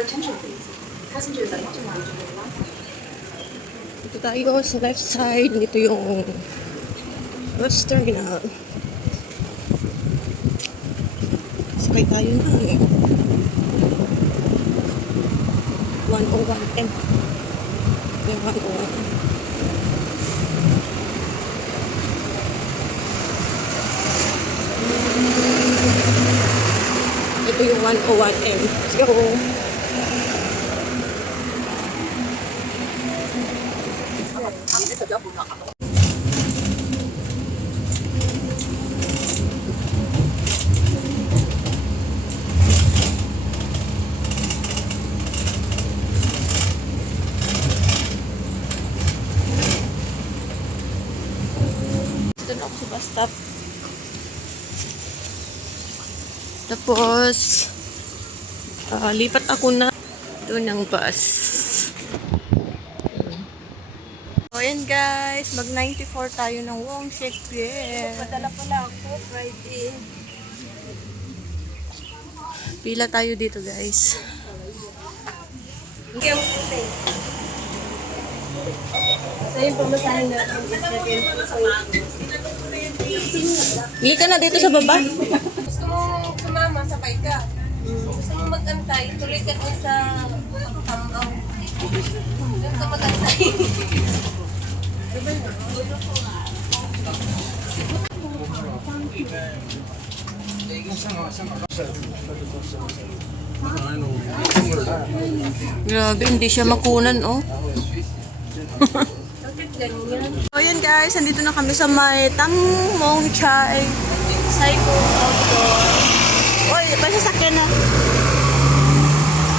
Your attention please. Passengers are not allowed to hold Wi-Fi. Dito tayo sa left side. Dito yung bus terminal. Sakay tayo ng 101M. Yung 101. Ito yung 101M. Let's go! Ito na ako sa bus stop. Tapos, lipat ako na doon ng bus. So, ayan guys, mag 94 tayo ng Wongshek Pier. Padala pala ako Friday. Pila tayo dito guys. Hindi ako puti. So yung pamasahin natin is natin. Bili ka na dito sa baba. Gusto mo sumama, sabay ka. Gusto mo mag-antay, tuloy ka dun sa tamaw. Doon ka mag-antay. Grabe, hindi siya makunan oh. Bakit ganyan? So ayan guys, nandito na kami sa may Tangmong Chai Psycho Outdoor. Oy, may sasakyan na.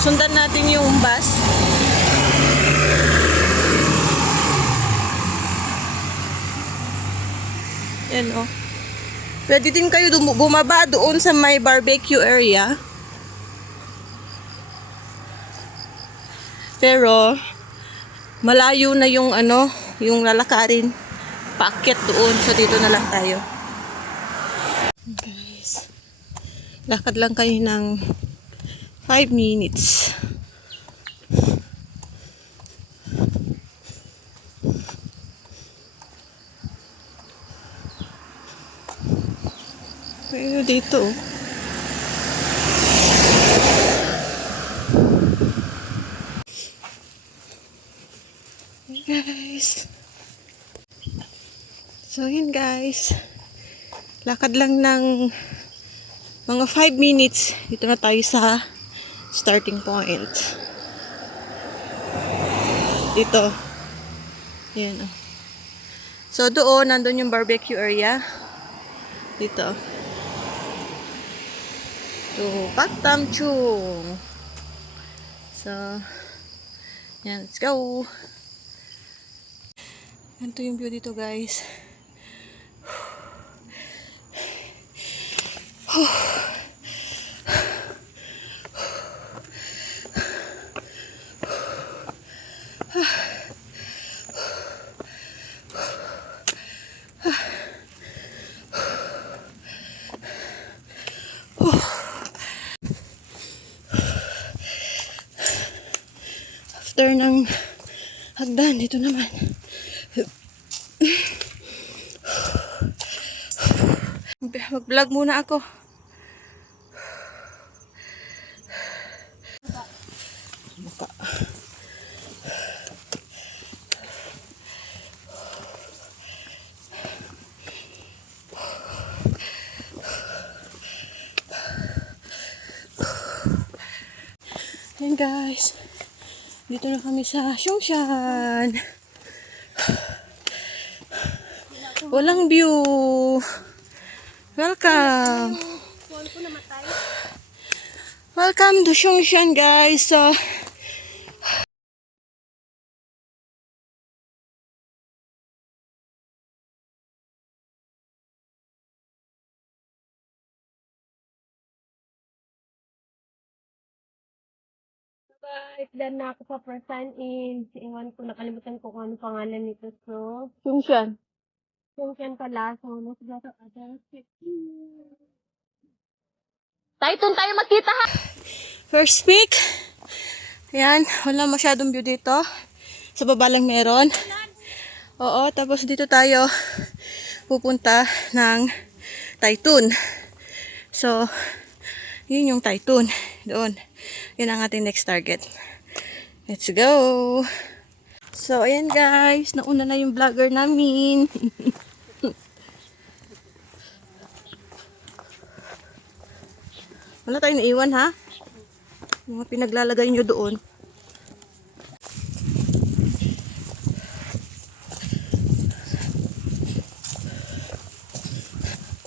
Sundan natin yung bus. Yan oh. Pwede din kayo bumaba doon sa may barbecue area. Pero malayo na yung ano, yung lalakarin. Paakyat doon. So dito na lang tayo. Guys. Lakad lang kayo ng 5 minutes. Pero dito oh. Guys. So yun guys. Lakad lang ng mga 5 minutes. Dito na tayo sa starting point. Dito. Yan oh. So doon, nandun yung barbecue area. Dito. To Patam Chung. So yan, let's go. Ganito yung view dito guys. After ng hagdan, dito naman. Mag-vlog muna ako. Buka. Ayan guys. Dito na kami sa Xiangshan. Walang view. Welcome. Welcome to Xiangshan guys. So, Dan na ako pa for sign in. Iwan ko, nakalimutan ko kung ano pangalan nito. So, Xiangshan. yung yan pala. So, let's go to other. Tayo tayo magkita ha. First week Ayan, wala masyadong view dito. Sa baba lang meron. Oo, tapos dito tayo pupunta ng Taytun. So, yun yung Taytun. Doon. Yun ang ating next target. Let's go! So, ayan guys. Nauna na yung vlogger namin. Wala tayong naiwan ha? Mga pinaglalagay nyo doon.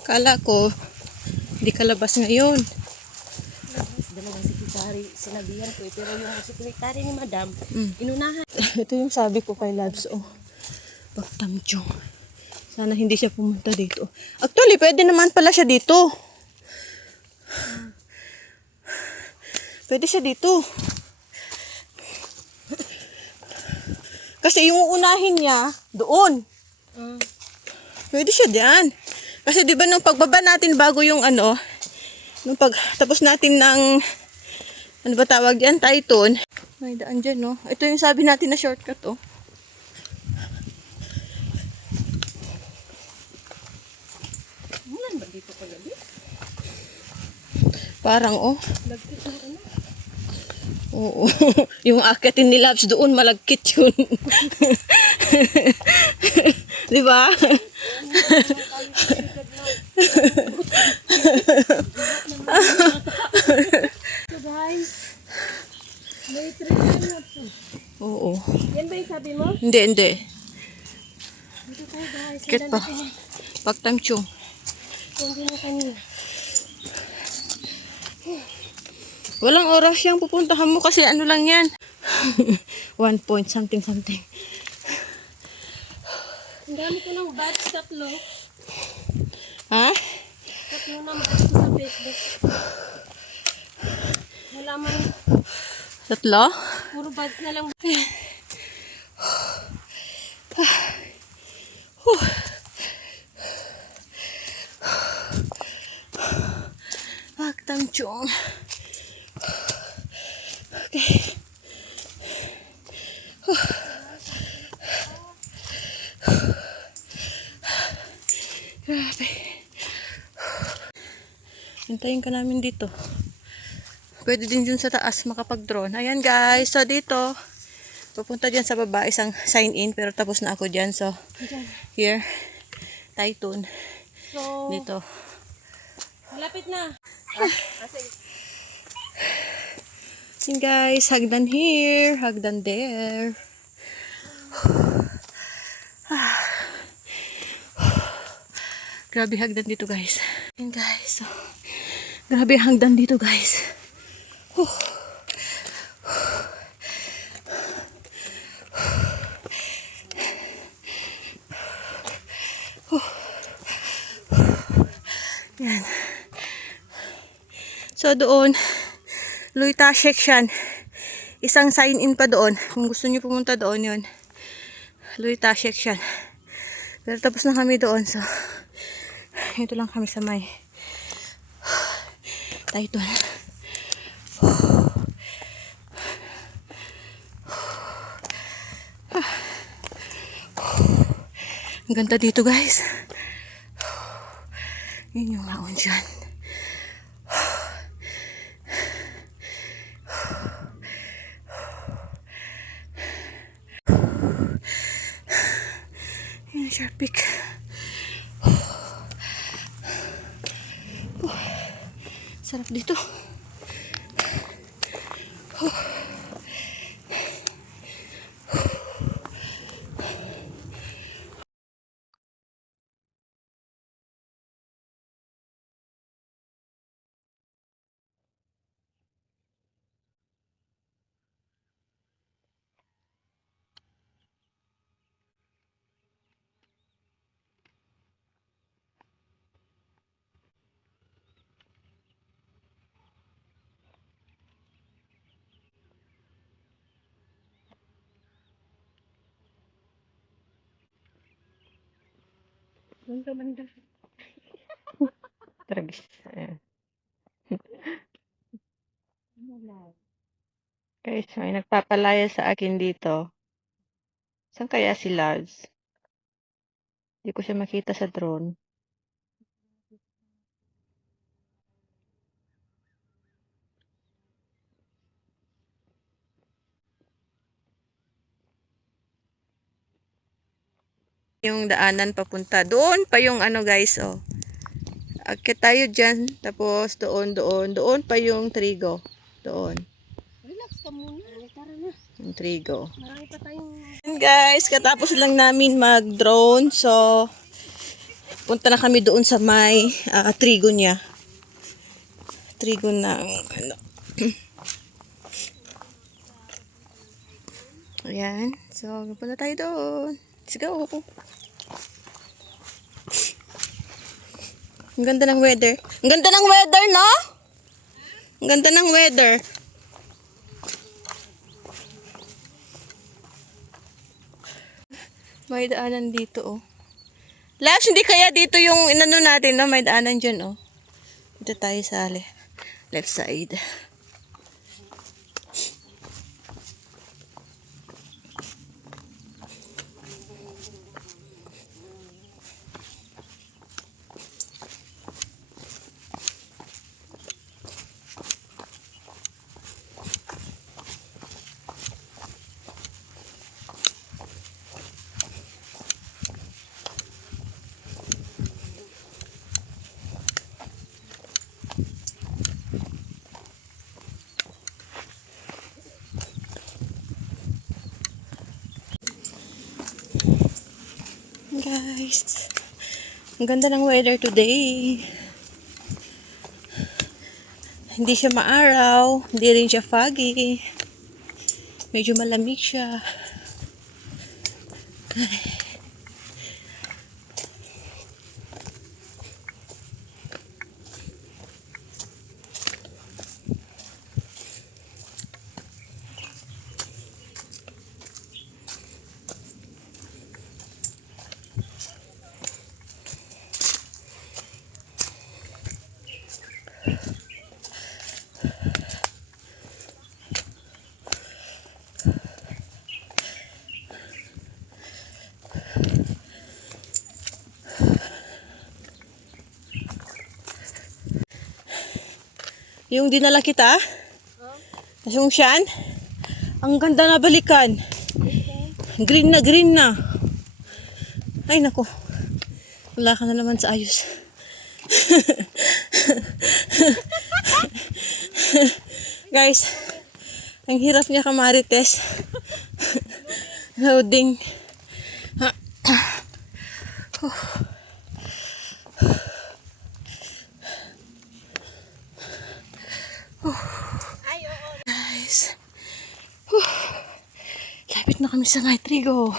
Kala ko, hindi kalabas ngayon. Dalawang sekretary, sinabihan ko pero yung sekretary ni madam, inunahan. Ito yung sabi ko kay Labs. Oh, Baktamchong. Sana hindi siya pumunta dito. Actually, pwede naman pala siya dito. Pwede siya dito. Kasi yung uunahin niya, doon. Pwede siya diyan. Kasi di ba nung pagbaba natin bago yung ano, nung tapos natin ng, ano ba tawag yan, Taytun. May daan dyan, no? Ito yung sabi natin na shortcut, oh. Mulan ba dito kagabi? Parang, oh. Lagkit na ano? Oo. Yung akitin ni Labs doon, malagkit yun. Di ba? So guys, may tripan na po. Oo. Yan ba yung sabi mo? Hindi, hindi. Dito tayo guys. Kit pa. Baktamchong. Hindi na kanina. Walang oras siyang pupuntahan mo kasi ano lang yan. 1 point something something. Ang dami ko ng batch tatlo. Ha? Tatlo ng batch ko sa Facebook. Wala man. Tatlo? Puro batch na lang. Baktamchong. Okay. Grabe. Hintayin ka namin dito. Pwede din dun sa taas makapag-drone. Ayan guys. So dito, pupunta dyan sa baba isang sign in. Pero tapos na ako dyan. So, here. Taytun. So, Dito. malapit na. Ayan guys. Hagdan here. Hagdan there. Grabe hagdan dito guys. Ayan guys. So, grabe hagdan dito guys. Yan. So doon, Luita section. Isang sign in pa doon. Kung gusto niyo pumunta doon yun. Luita section. Pero tapos na kami doon. So, ito lang kami sa may Taytun. Ang ganda dito guys. Yun yung laon dyan. Yun ang sharp peak. Sarap dito. Banda banda. Tragis. Ayan. Wala. Guys, may nagpapalaya sa akin dito. Saan kaya si Loves? Hindi ko siya makita sa drone. Yung daanan papunta. Doon pa yung ano guys, oh. Akit tayo dyan. Tapos doon pa yung trigo. Doon. Relax ka muna. Tara na. Yung trigo. Marami pa tayong... And guys, katapos lang namin mag-drone. So, punta na kami doon sa may trigo niya. Trigo ng ano. Ayan. So, punta tayo doon. Let's go. Ang ganda ng weather. Ang ganda ng weather, no? Ang ganda ng weather. May daanan dito, oh. Labs, hindi kaya dito yung inano natin, no? May daanan dyan, oh. Dito tayo sa left side. Guys, ang ganda ng weather today. Hindi siya maaraw, hindi rin siya foggy. Medyo malamig siya. Yung dinala kita, yung syan, ang ganda na balikan. Green na. Ay, nako. Wala ka na naman sa ayos. Guys, ang hirap niya kamarites. Loading. Guys. Lapit na kami sa may trigo.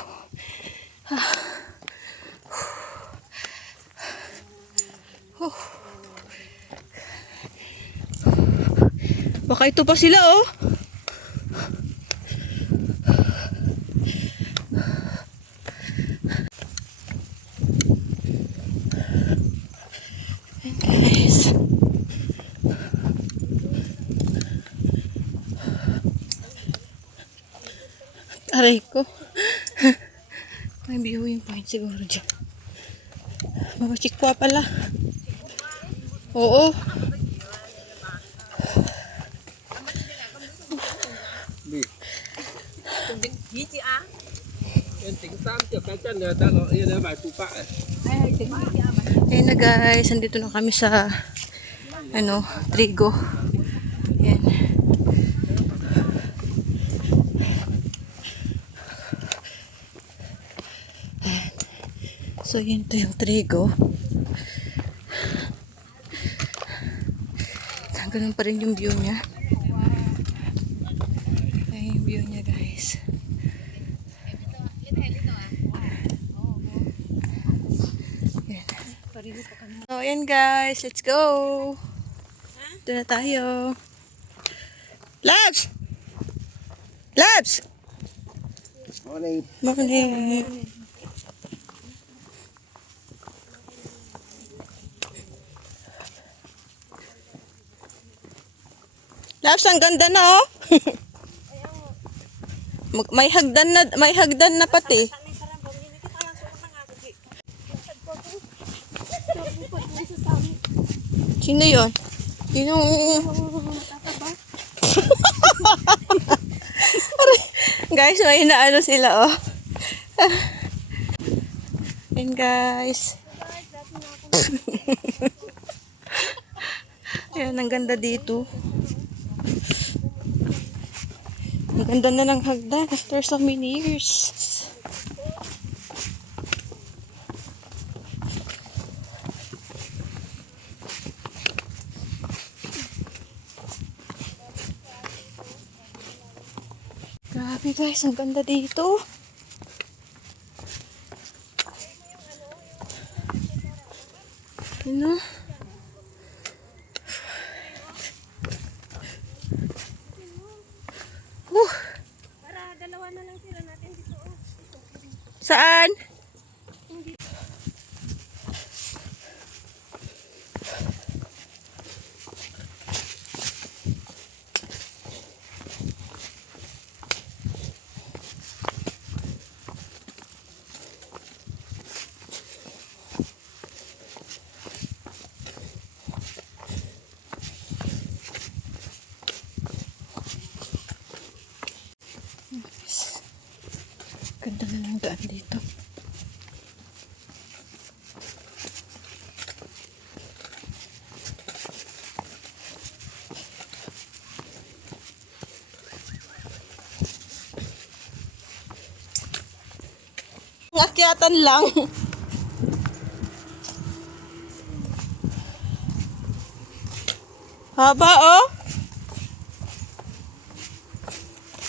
Baka ito pa sila, oh. And guys. Aray ko. May viewing point siguro dyan. Mga chikwa pala. Oo. Ayun na guys, andito na kami sa trigo. Ayan. So yun to yung trigo. Ganun pa rin yung view niya. Ay, yung view niya guys. Ayan. So ayan guys, let's go. Doon na tayo. Labs! Labs! Morning. Morning. Labs, ang ganda na, oh. May hagdan na pati. Sino yun? Sino? Guys, may inaano sila, oh. And guys. Ayan, ang ganda dito. Ang ganda na ng hagdan after so many years. Grabe guys, ang ganda dito. Ano? Para dalawa na lang sila natin dito. Saan? Ganda na ng daan dito. Akyatan lang. Haba, oh.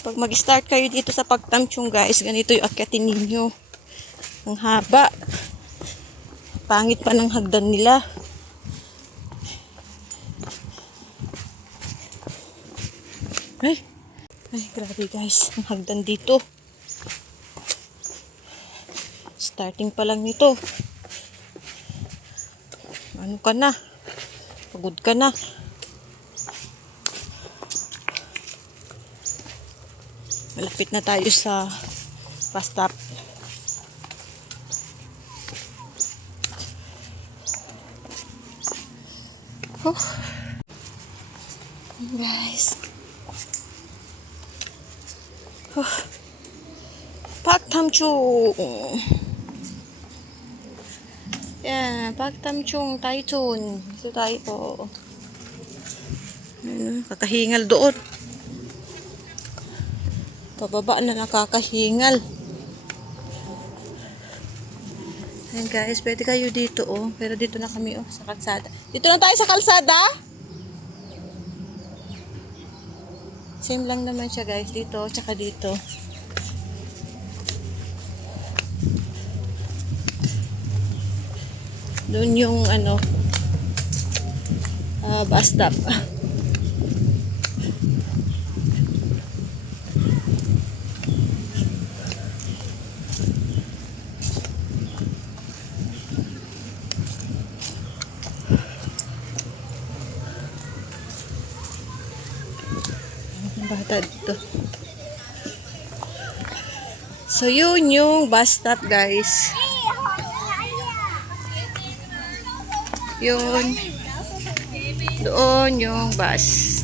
Pag mag-start kayo dito sa pagtamtsyong guys, ganito yung akyatin ninyo. Ang haba. Pangit pa ng hagdan nila. Ay, grabe guys. Ang hagdan dito. Starting pa lang nito. Ano ka na? Pagod ka na. Malapit na tayo sa bus stop. Oh. Guys. Oh. Paktamchung. Yan, Paktamchung, Taichung. Ito tayo po. Kakahingal doon. Pababa na nakakahingal. Ayan guys, pwede kayo dito oh. Pero dito na kami oh, sa kalsada. Dito na tayo sa kalsada. Same lang naman siya guys. Dito, tsaka dito. Doon yung ano, bus stop. Bata dito. So yun yung bus stop guys. Yun. Doon yung bus.